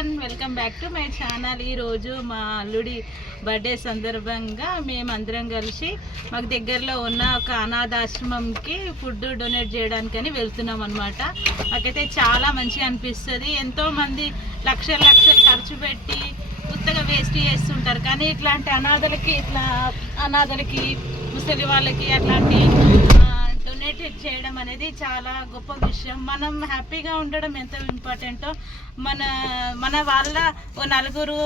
Everyone, welcome back to my channel. ఈరోజు మా అల్లుడి బర్త్డే సందర్భంగా మేమందరం కలిసి మాకు దగ్గరలో ఉన్న ఒక అనాథాశ్రమంకి ఫుడ్ డొనేట్ చేయడానికని వెళ్తున్నాం అనమాట. మాకైతే చాలా మంచిగా అనిపిస్తుంది. ఎంతోమంది లక్షలు లక్షలు ఖర్చు పెట్టి కొత్తగా వేస్ట్ చేస్తుంటారు, కానీ ఇట్లాంటి అనాథలకి ముసలి వాళ్ళకి అట్లాంటి డొనేట్ చేయడం అనేది చాలా గొప్ప విషయం. మనం హ్యాపీగా ఉండడం ఎంత ఇంపార్టెంటో మన వాళ్ళ ఓ నలుగురు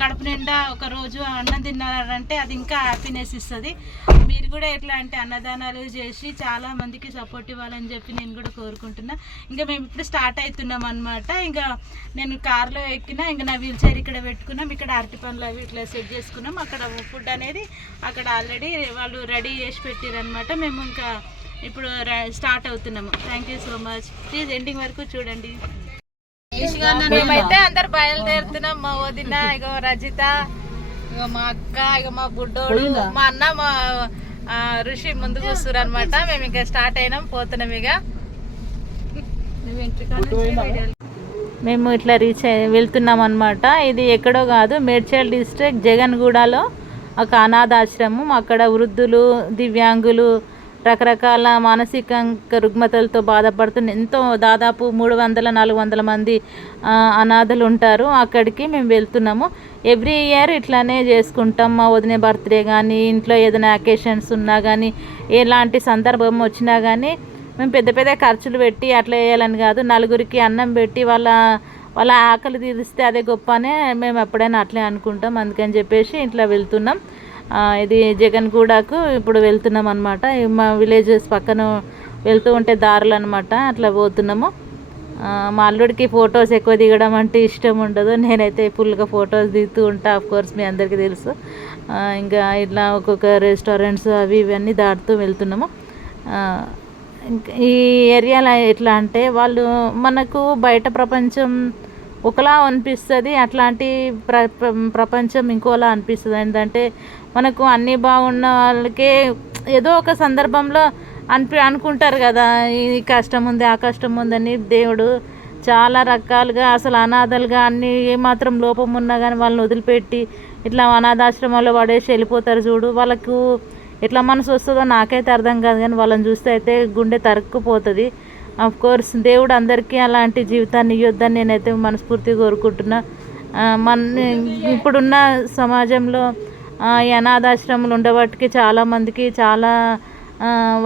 కడుపు నిండా ఒక రోజు అన్నం తిన్నారంటే అది ఇంకా హ్యాపీనెస్ ఇస్తుంది. మీరు కూడా ఇట్లాంటి అన్నదానాలు చేసి చాలా మందికి సపోర్ట్ ఇవ్వాలని చెప్పి నేను కూడా కోరుకుంటున్నా. ఇంకా మేము ఇప్పుడు స్టార్ట్ అవుతున్నాం అనమాట. ఇంకా నేను కార్లో ఎక్కినా, ఇంకా నా వీల్ చైర్ ఇక్కడ పెట్టుకున్నాం. ఇక్కడ అరటి పనులు అవి ఇట్లా సెట్ చేసుకున్నాం. అక్కడ ఫుడ్ అనేది అక్కడ ఆల్రెడీ వాళ్ళు రెడీ చేసి పెట్టారనమాట. మేము ఇంకా ఇప్పుడు స్టార్ట్ అవుతున్నాము. Thank you so much. Please ending వరకు చూడండి. మేమైతే అందరు బయలుదేరుతున్నాం. మా వదిన, ఇగో రజిత, ఇగో మా అక్క, ఇగో మా బుడ్డోడు, మా అన్న, మా ఋషి ముందుకు వస్తారు అనమాట. మేము ఇంకా స్టార్ట్ అయినాం, పోతున్నాం. ఇక మేము ఇట్లా వెళ్తున్నాం అనమాట. ఇది ఎక్కడో కాదు, మేడ్చల్ డిస్ట్రిక్ట్ జగన్గూడలో ఒక అనాథాశ్రమం. అక్కడ వృద్ధులు, దివ్యాంగులు, రకరకాల మానసిక రుగ్మతలతో బాధపడుతున్న దాదాపు 300-400 మంది అనాథలు ఉంటారు. అక్కడికి మేము వెళ్తున్నాము. ఎవ్రీ ఇయర్ ఇట్లానే చేసుకుంటాం. మా వదిన బర్త్డే కానీ, ఇంట్లో ఏదైనా అకేషన్స్ ఉన్నా కానీ, ఎలాంటి సందర్భం వచ్చినా కానీ మేము పెద్ద పెద్ద ఖర్చులు పెట్టి అట్లా వేయాలని కాదు, నలుగురికి అన్నం పెట్టి వాళ్ళ ఆకలి తీరిస్తే అదే గొప్ప అనే మేము ఎప్పుడైనా అట్లే అనుకుంటాం. అందుకని చెప్పేసి ఇట్లా వెళ్తున్నాం. ఇది జగన్గూడకు ఇప్పుడు వెళ్తున్నాం అనమాట. మా విలేజెస్ పక్కన వెళ్తూ ఉంటే దారులు అనమాట, అట్లా పోతున్నాము. మా అల్లుడికి ఫొటోస్ ఎక్కువ దిగడం అంటే ఇష్టం ఉండదు. నేనైతే ఫుల్గా ఫొటోస్ దిగుతూ ఉంటా, కోర్స్ మీ అందరికీ తెలుసు. ఇంకా ఇట్లా ఒక్కొక్క రెస్టారెంట్స్ అవి ఇవన్నీ దాటుతూ వెళ్తున్నాము. ఈ ఏరియాలో ఎట్లా అంటే వాళ్ళు మనకు బయట ప్రపంచం ఒకలా అనిపిస్తుంది, అట్లాంటి ప్రపంచం ఇంకోలా అనిపిస్తుంది. ఏంటంటే మనకు అన్నీ బాగున్న వాళ్ళకే ఏదో ఒక సందర్భంలో అనుకుంటారు కదా, ఈ కష్టం ఉంది ఆ కష్టం ఉందని. దేవుడు చాలా రకాలుగా అసలు అనాథలుగా అన్నీ ఏమాత్రం లోపం ఉన్నా కానీ వాళ్ళని వదిలిపెట్టి ఇట్లా అనాథాశ్రమాల్లో పడేసి వెళ్ళిపోతారు చూడు. వాళ్ళకు ఎట్లా మనసు వస్తుందో నాకైతే అర్థం కాదు, కానీ వాళ్ళని చూస్తే అయితే గుండె తరుక్కుపోతుంది. ఆఫ్ కోర్స్ దేవుడు అందరికీ అలాంటి జీవితాన్ని ఇవ్వద్దని నేనైతే మనస్ఫూర్తిగా కోరుకుంటున్నా. ఇప్పుడున్న సమాజంలో ఈ అనాథాశ్రమాలు ఉండబట్టి చాలామందికి చాలా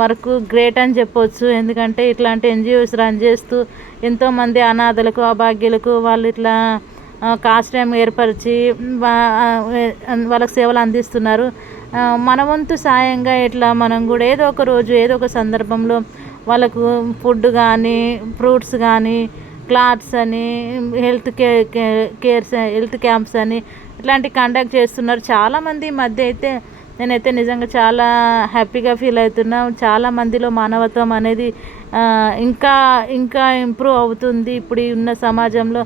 వరకు గ్రేట్ అని చెప్పవచ్చు. ఎందుకంటే ఇట్లాంటి ఎన్జిఓస్ రన్ చేస్తూ ఎంతోమంది అనాథలకు, అభాగ్యులకు వాళ్ళు ఇట్లా ఆశ్రయం ఏర్పరిచి వాళ్ళకి సేవలు అందిస్తున్నారు. మన వంతు సాయంగా ఇట్లా మనం కూడా ఏదో ఒక రోజు ఏదో ఒక సందర్భంలో వాళ్ళకు ఫుడ్ కానీ, ఫ్రూట్స్ కానీ, క్లాత్స్ అని, హెల్త్ క్యాంప్స్ అని ఇట్లాంటి కండక్ట్ చేస్తున్నారు చాలామంది. ఈ మధ్య అయితే నేనైతే నిజంగా చాలా హ్యాపీగా ఫీల్ అవుతున్నా. చాలామందిలో మానవత్వం అనేది ఇంకా ఇంకా ఇంప్రూవ్ అవుతుంది. ఇప్పుడు ఉన్న సమాజంలో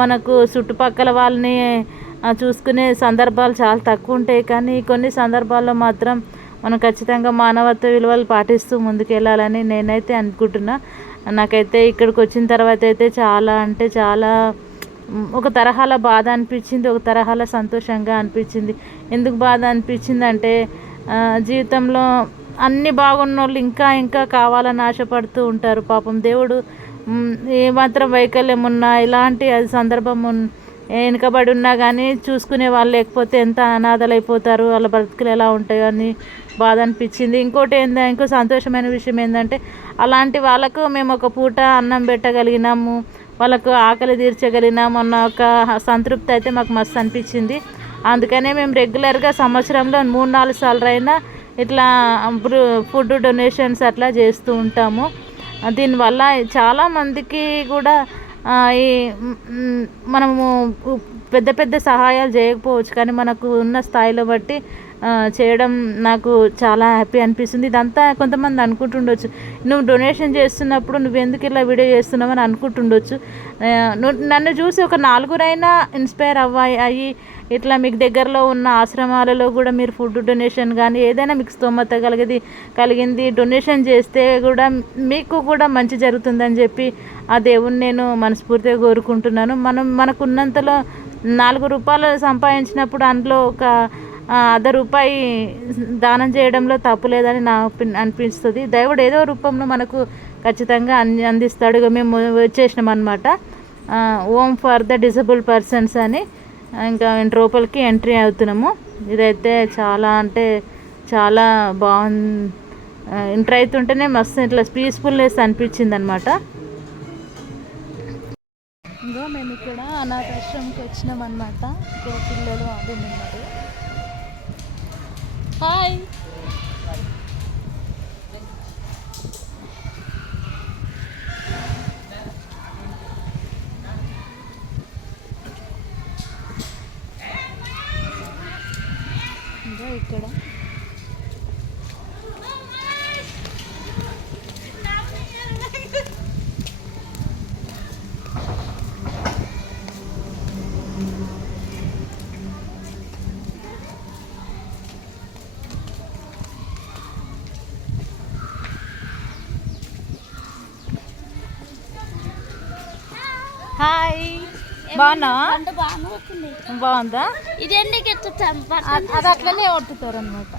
మనకు చుట్టుపక్కల వాళ్ళని చూసుకునే సందర్భాలు చాలా తక్కువ ఉంటాయి, కానీ కొన్ని సందర్భాల్లో మాత్రం మనం ఖచ్చితంగా మానవత్వ విలువలు పాటిస్తూ ముందుకెళ్ళాలని నేనైతే అనుకుంటున్నా. నాకైతే ఇక్కడికి వచ్చిన తర్వాత అయితే చాలా అంటే చాలా ఒక తరహాల బాధ అనిపించింది, ఒక తరహాల సంతోషంగా అనిపించింది. ఎందుకు బాధ అనిపించింది అంటే జీవితంలో అన్నీ బాగున్న వాళ్ళు ఇంకా ఇంకా కావాలని ఆశపడుతూ ఉంటారు. పాపం దేవుడు ఏమాత్రం వైకల్యం ఉన్నా, ఇలాంటి సందర్భం వెనుకబడి ఉన్నా కానీ చూసుకునే వాళ్ళు లేకపోతే ఎంత అనాథలైపోతారు, వాళ్ళ బ్రతుకులు ఎలా ఉంటాయో అని బాధ అనిపించింది. ఇంకో సంతోషమైన విషయం ఏంటంటే అలాంటి వాళ్ళకు మేము ఒక పూట అన్నం పెట్టగలిగినాము, వాళ్ళకు ఆకలి తీర్చగలిగినాము అన్న ఒక సంతృప్తి అయితే మాకు మస్తు అనిపించింది. అందుకనే మేము రెగ్యులర్గా సంవత్సరంలో 3-4 సార్లు అయినా ఇట్లా ఫుడ్ డొనేషన్స్ అట్లా చేస్తూ ఉంటాము. దీనివల్ల చాలామందికి కూడా ఈ మనము పెద్ద పెద్ద సహాయాలు చేయకపోవచ్చు, కానీ మనకు ఉన్న స్థాయిలో బట్టి చేయడం నాకు చాలా హ్యాపీ అనిపిస్తుంది. ఇదంతా కొంతమంది అనుకుంటుండొచ్చు, నువ్వు డొనేషన్ చేస్తున్నప్పుడు నువ్వు ఎందుకు ఇలా వీడియో చేస్తున్నావు అని అనుకుంటుండొచ్చు. నన్ను చూసి ఒక నలుగురైనా ఇన్స్పైర్ అయ్యి ఇట్లా మీకు దగ్గరలో ఉన్న ఆశ్రమాలలో కూడా మీరు ఫుడ్ డొనేషన్ కానీ ఏదైనా మీకు స్తోమత కలిగింది డొనేషన్ చేస్తే కూడా మీకు కూడా మంచి జరుగుతుందని చెప్పి ఆ దేవుణ్ణి నేను మనస్ఫూర్తిగా కోరుకుంటున్నాను. మనకున్నంతలో 4 రూపాయలు సంపాదించినప్పుడు అందులో ఒక రూపాయి దానం చేయడంలో తప్పు లేదని నా అనిపిస్తుంది. దేవుడు ఏదో రూపంలో మనకు ఖచ్చితంగా అందిస్తాడు. ఇక మేము వచ్చేసినాం అనమాట home for the disable persons అని. ఇంకా లోపలికి ఎంట్రీ అవుతున్నాము. ఇదైతే చాలా అంటే చాలా బాగుంది. ఎంట్రీ అవుతుంటేనే మస్తు ఇట్లా పీస్ఫుల్నెస్ అనిపించింది అనమాట. ఇంకో మేము ఇక్కడ అనాథాశ్రమంకి వచ్చినాం అనమాట. ఇక్కడ పిల్లలు అది ఉన్నారు. హాయ్, ఇక్కడ హాయ్, బాగున్నా? బాగుందా? ఇది అది అట్లనే కొట్టుతారు అనమాట.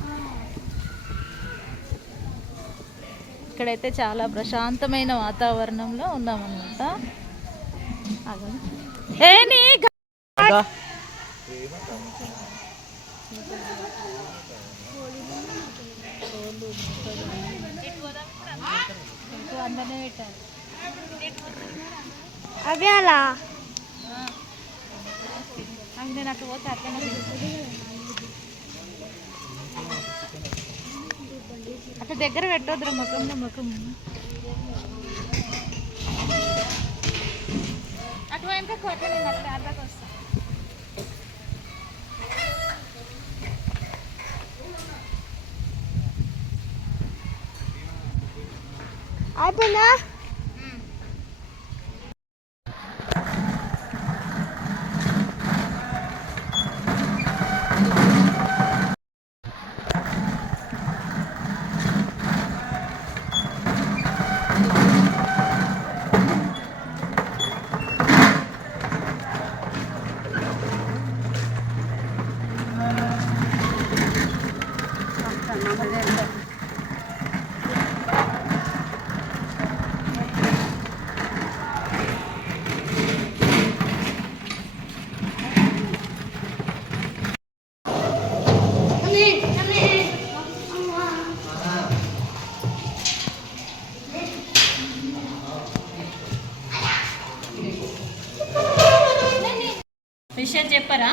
ఇక్కడైతే చాలా ప్రశాంతమైన వాతావరణంలో ఉన్నామన్నమాట. అందరినీ పెట్టారు అవి అలా నేను అట్లా పోతే అట్లనే అట్లా దగ్గర పెట్టొద్దురా ముఖం అటు వెనక కొట్ట. నేను అట్లా అర్ధకు వస్తాను. అయిపోయిందా? విషయం చెప్పరా?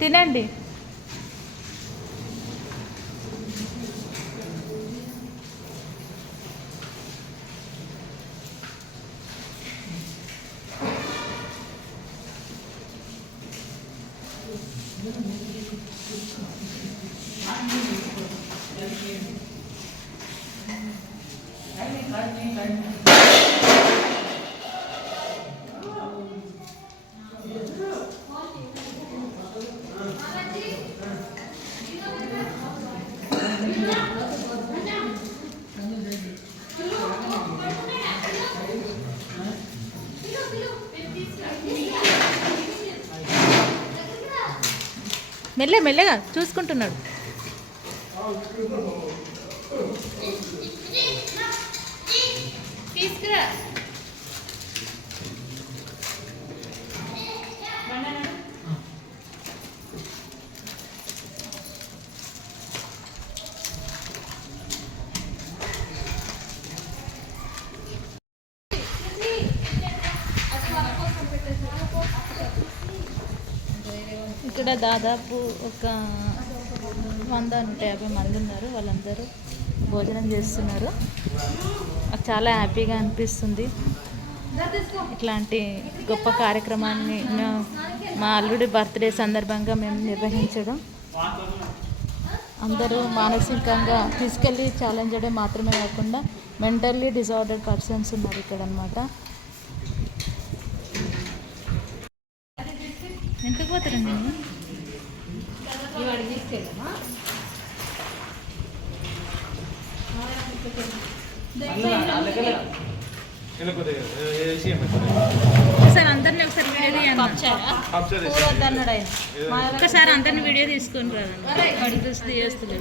తినండి. మెల్లగా చూసుకుంటున్నాడు. తీసుకురా. ఇక్కడ దాదాపు ఒక 100-150 మంది ఉన్నారు. వాళ్ళందరూ భోజనం చేస్తున్నారు. నాకు చాలా హ్యాపీగా అనిపిస్తుంది. ఇట్లాంటి గొప్ప కార్యక్రమాన్ని మా అల్లుడి బర్త్డే సందర్భంగా మేము నిర్వహించడం. అందరూ మానసికంగా ఫిజికల్లీ ఛాలెంజ్ చేయడం మాత్రమే కాకుండా మెంటల్లీ డిజార్డర్డ్ పర్సన్స్ ఉన్నారు ఇక్కడ అన్నమాట. ఎంతకు పోతారండి? ఒకసారి అందరినీ ఒకసారి వీడియో తీయండి. ఒకసారి అందరినీ వీడియో తీసుకొని రాదండి. తీయొస్తుంది.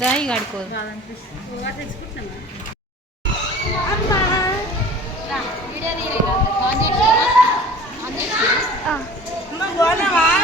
దాయి ఆడుకో. బాగున్నావా?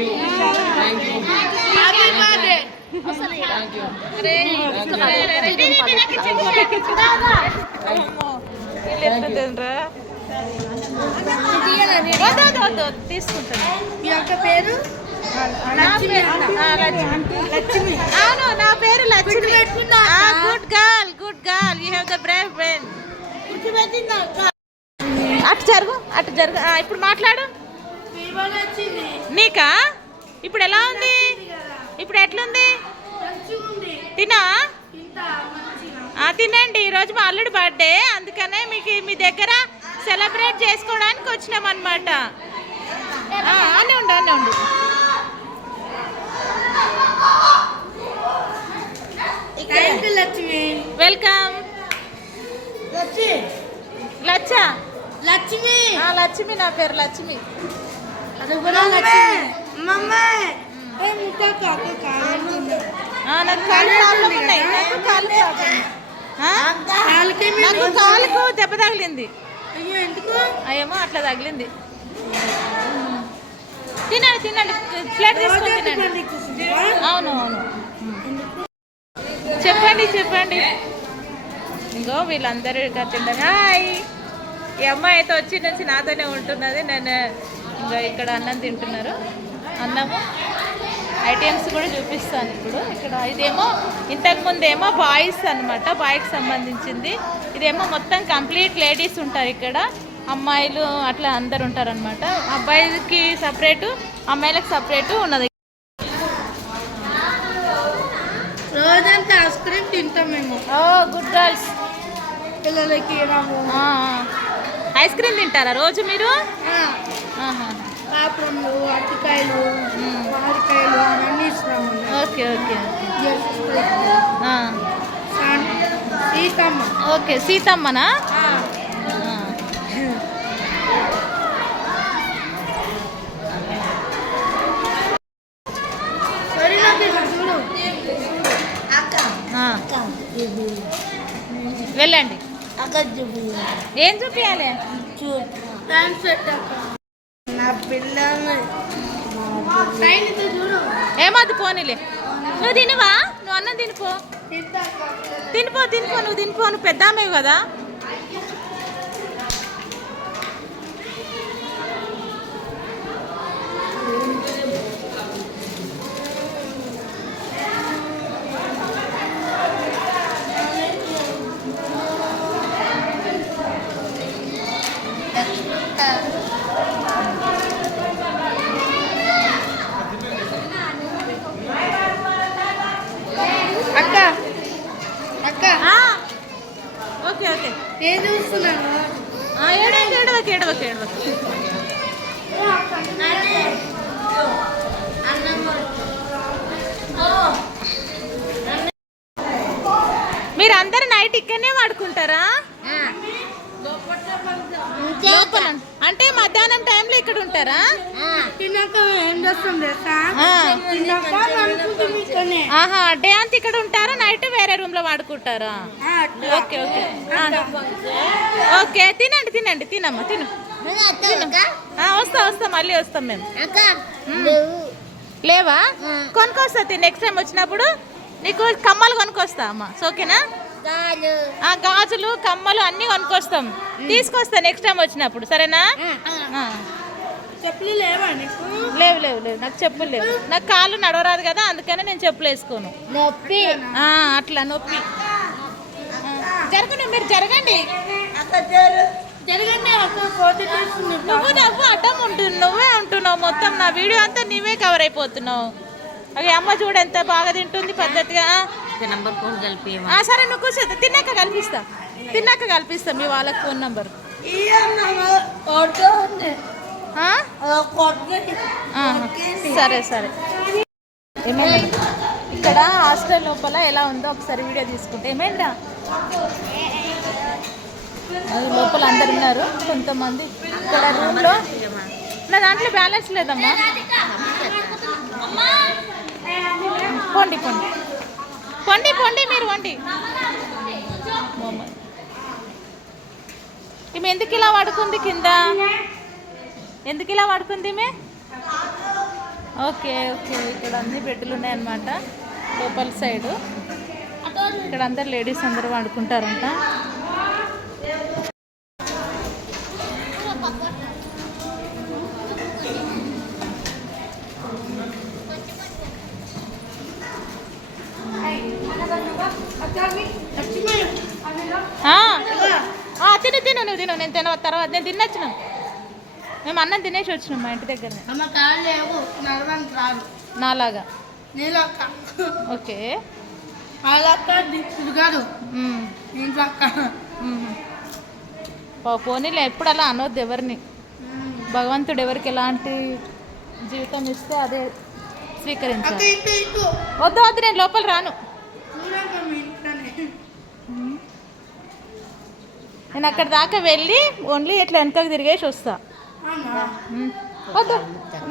you. Thank you. Happy birthday తీసుకుంటాను. మీ యొక్క పేరు లక్ష్మి. అవును, నా పేరు Lakshmi. Good girl, good girl, you have the Brave brain. అటు జరుగు, అటు జరుగు. ఇప్పుడు మాట్లాడు. నీకా ఇప్పుడు ఎలా ఉంది? ఇప్పుడు ఎట్లుంది? తినా? తినండి. ఈరోజు మా అల్లుడి బర్త్డే, అందుకనే మీకు మీ దగ్గర సెలబ్రేట్ చేసుకోవడానికి వచ్చినాం అనమాట. అన్నీ ఉండు, అన్నీ ఉండు. లక్ష్మి. వెల్కమ్. లచ్చా? లక్ష్మి. లక్ష్మి, నా పేరు లక్ష్మి. నాకు కాలు ప్రాబ్లం ఉన్నాయి. నాకు కాలుకు దెబ్బ తగిలింది. అయ్యేమో అట్లా తగిలింది. తినండి, తినండి, ప్లేట్ తీసుకొని తినండి. అవును, అవును. చెప్పండి, చెప్పండి. ఇంకో వీళ్ళందరూ ఇక తింటారు. హాయ్. ఈ అమ్మాయి అయితే వచ్చి నుంచి నాతోనే ఉంటున్నది. నేను ఇంకా ఇక్కడ అన్నం తింటున్నారు. అన్నము ఐటమ్స్ కూడా చూపిస్తాను ఇప్పుడు. ఇక్కడ ఇదేమో ఇంతకుముందు ఏమో బాయ్స్ అనమాట, బాయ్కి సంబంధించింది. ఇదేమో మొత్తం కంప్లీట్ లేడీస్ ఉంటారు ఇక్కడ. అమ్మాయిలు అట్లా అందరు ఉంటారు అనమాట. అబ్బాయిలకి సపరేటు, అమ్మాయిలకు సపరేటు ఉన్నది. రోజంతా ఐస్ క్రీమ్ తింటాం మేము. Good girls. పిల్లలకి ఐస్ క్రీమ్ తింటారా రోజు మీరు? పాపంలు, అరటికాయలు, మామిడికాయలు అవన్నీ ఇస్తాము. Okay, okay. సీతమ్మ. ఓకే, సీతమ్మనా? వెళ్ళండి. ఏం చూపించాలి? నా పిల్లలు ఏమద్దు, పోనీలే. నువ్వు తినవా? నువ్వు అన్నం తినిపో, తినిపో, తినిపో, నువ్వు తినిపో. నువ్వు పెద్ద అమ్మేవి కదా. అక్క, అక్క. Okay, okay. ఏం చూస్తున్నాను? ఏడవకి, ఏడవకి, ఏడవకి, ఏడవకి. మీరు అందరు నైట్ ఇక్కడనే వాడుకుంటారా? లోపల అంటే మధ్యాహ్నం టైంలో ఇక్కడ ఉంటారా? తిన్నాక ఏం చేస్తాం తెలుసా? డే అంతా ఇక్కడ ఉంటారా? నైట్ వేరే రూమ్ లో వాడుకుంటారా? Okay, okay, okay. తినండి, తినండి, తినమ్మా, తిను. వస్తా, వస్తా, మళ్ళీ వస్తాం మేము. లేవా? కొనుక్కొస్తా. నెక్స్ట్ టైం వచ్చినప్పుడు నీకు కమ్మలు కొనుక్కొస్తా అమ్మా. ఓకేనా? గాజులు, కమ్మలు అన్ని కొనుక్కొస్తాం. తీసుకొస్తా నెక్స్ట్ టైం వచ్చినప్పుడు, సరేనా? చెప్పులు లేవా నీకు? లేవు, లేవు, లేవు. నాకు చెప్పులు లేవు. నాకు కాళ్ళు నడవరాదు కదా, అందుకని నేను చెప్పులు వేసుకోను. నొప్పి. అట్లా నొప్పి. జరగండి, మీరు జరగండి, జరగండి. నువ్వు నవ్వు అడ్డం ఉంటుంది. నువ్వే అంటున్నావు మొత్తం. నా వీడియో అంతా నీవే కవర్ అయిపోతున్నావు. అవి అమ్మ చూడు ఎంత బాగా తింటుంది పద్ధతిగా. నంబర్ ఫోన్ కలిపి. సరే, నువ్వు కూర్చో. తిన్నాక కల్పిస్తా, తిన్నాక కల్పిస్తా మీ వాళ్ళకి ఫోన్ నంబర్. సరే, సరే. ఏమైనా ఇక్కడ హాస్టల్ లోపల ఎలా ఉందో ఒకసారి వీడియో తీసుకుంటే. ఏమైందా? లోపల అందరు ఉన్నారు. కొంతమంది ఇక్కడ రూమ్లో. నా దాంట్లో బ్యాలెన్స్ లేదమ్మా. పోండి, పోండి, పొండి, పొండి, మీరు వండి. ఈమె ఎందుకు ఇలా పడుకుంది కింద? ఎందుకు ఇలా పడుకుంది ఈమె? ఓకే ఓకే, ఇక్కడ అన్ని బెడ్లు ఉన్నాయన్నమాట లోపల సైడు. ఇక్కడ అందరు లేడీస్ అందరూ వండుకుంటారంట. తిను తిను, నువ్వు తిను, నేను తర్వాత నేను తినొచ్చినాను. మేము అన్నం తినేసి వచ్చినాం మా ఇంటి దగ్గరనే. అమ్మ కాళ్ళు లేవు, నడవడానికి రాదు. నాలాగా. నీలక్క. ఓకే. వాళ్ళక్క తిరుగాడు. ఇంట్లో అక్క. పోనీలే, ఎప్పుడు అలా అనొద్దు ఎవరిని. భగవంతుడు ఎవరికి ఎలాంటి జీవితం ఇస్తే అదే స్వీకరించాలి. వద్దు వద్దు, నేను లోపల రాను. నేను అక్కడ దాకా వెళ్ళి ఓన్లీ ఇట్లా వెనకకి తిరిగేసి వస్తా. వద్దు,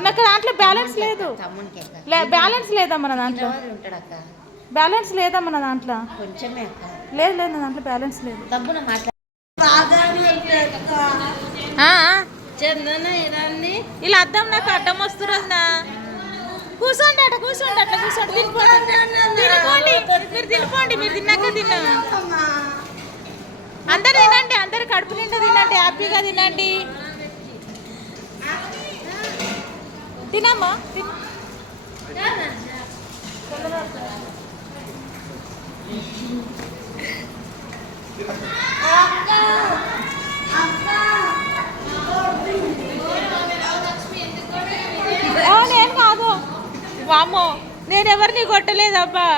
నాకు దాంట్లో బ్యాలెన్స్ లేదు. బ్యాలెన్స్ లేదా మన దాంట్లో? బ్యాలెన్స్ లేదా మన దాంట్లో? లేదు లేదు, నా దాంట్లో బ్యాలెన్స్ లేదు. ఇలా అద్దం నాకు అడ్డం వస్తున్నా. కూర్చోండి అట్లా, కూర్చోండి అట్లా, కూర్చోండి. తినుకోండి, మీరు తినుకోండి, మీరు తిన్నాక తిన్నా. అందరు తినండి, అందరు కడుపు నిండా తినండి, హ్యాపీగా తినండి. తినమ్మా. నేను కాదు, వామ్మో, నేను ఎవరిని కొట్టలేదబ్బా.